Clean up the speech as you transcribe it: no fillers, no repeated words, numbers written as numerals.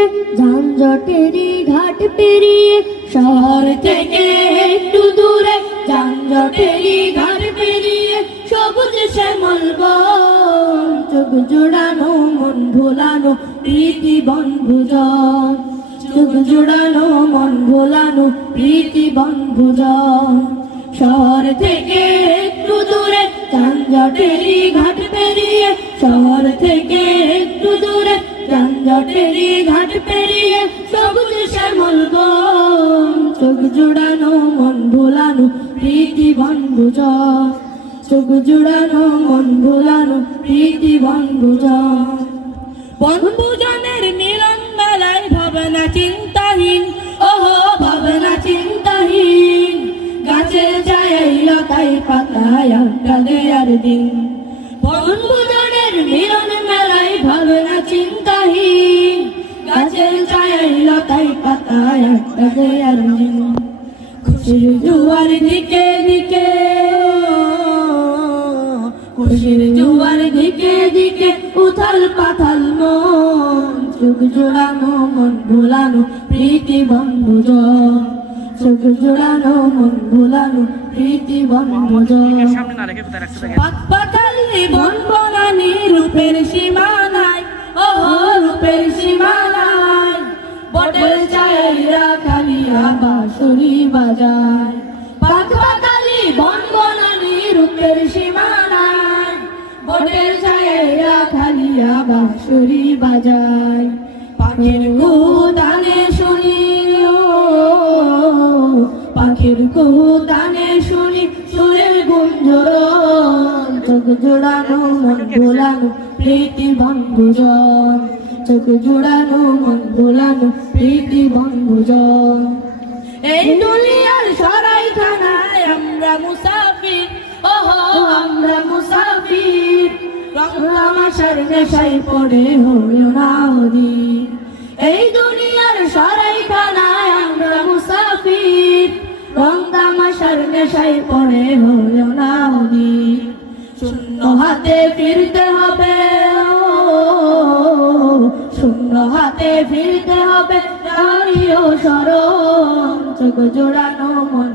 দূরে যানজটেরই ঘাট পেরিয়ে, শহর থেকে একটু দূরে যানজটেরই ঘাট পেরিয়ে, সবুজ শ্যামল বন, চোখ জোড়ানো মন ভোলানো প্রীতি বনভোজন, চোখ জোড়ানো মন ভোলানো প্রীতি বনভোজন। শহর থেকে একটু দূরে যানজটেরই ঘাট পেরিয়ে, শহর থেকে একটু দূরে যানজটেরই ঘাট পেরিয়ে, সবুজ শ্যামল বন, চোখ জোড়ানো মন ভোলানো প্রীতি বনভোজন, চোখ জোড়ানো মন ভোলানো প্রীতি বনভোজন। বনভোজনের মিলন মেলায় ভাবনা চিন্তাহীন, ওহো ভাবনা চিন্তাহীন, গাছের ছায়ায় লতায় পাতায় আড্ডা দেয়ার দিন। বনভোজনের মিলন মেলায় ভাবনা চিন্তাহীন, গাছের ছায়ায় লতায় পাতায় আড্ডা দেয়ার দিন। খুশির জোয়ার দিকে দিকে, খুশির জোয়ার দিকে দিকে উথাল পাথাল মন, চোখ জোড়ানো মন ভোলানো প্রীতি বনভোজন, চোখ জোড়ানো মন ভোলানো প্রীতি বনভোজন। পাখপাখালি বন বনানি রূপের সীমানায়, ওহো রূপের সীমানায়, বটের ছায়া খালিয়া বাঁশরি বাজায়। পাখপাখালি বন বনানি রূপের সীমানায়, বটের ছায়া খালিয়া বাঁশরি বাজায়। পাখির কুহুতানে শুনি, পাখির কুহুতানে শুনি সুরের গুঞ্জন, চোখ জোড়ানো মন ভোলানো প্রীতি বনভোজন, চোখ জোড়ানো মন ভোলানো প্রীতি বনভোজন। এই দুনিয়ার সরাইখানায় আমরা মুসাফির, ওহো আমরা মুসাফির, রং তামাশার নেশায় পড়ে হলো না অধীর। এই দুনিয়ার সরাইখানায় আমরা মুসাফির, রং তামাশার নেশায় পড়ে হলো না অধীর। শূন্য হাতে ফিরতে হবে, শূন্য হাতে ফিরতে হবে নারী ও শরণ, চোখ জোড়ানো মন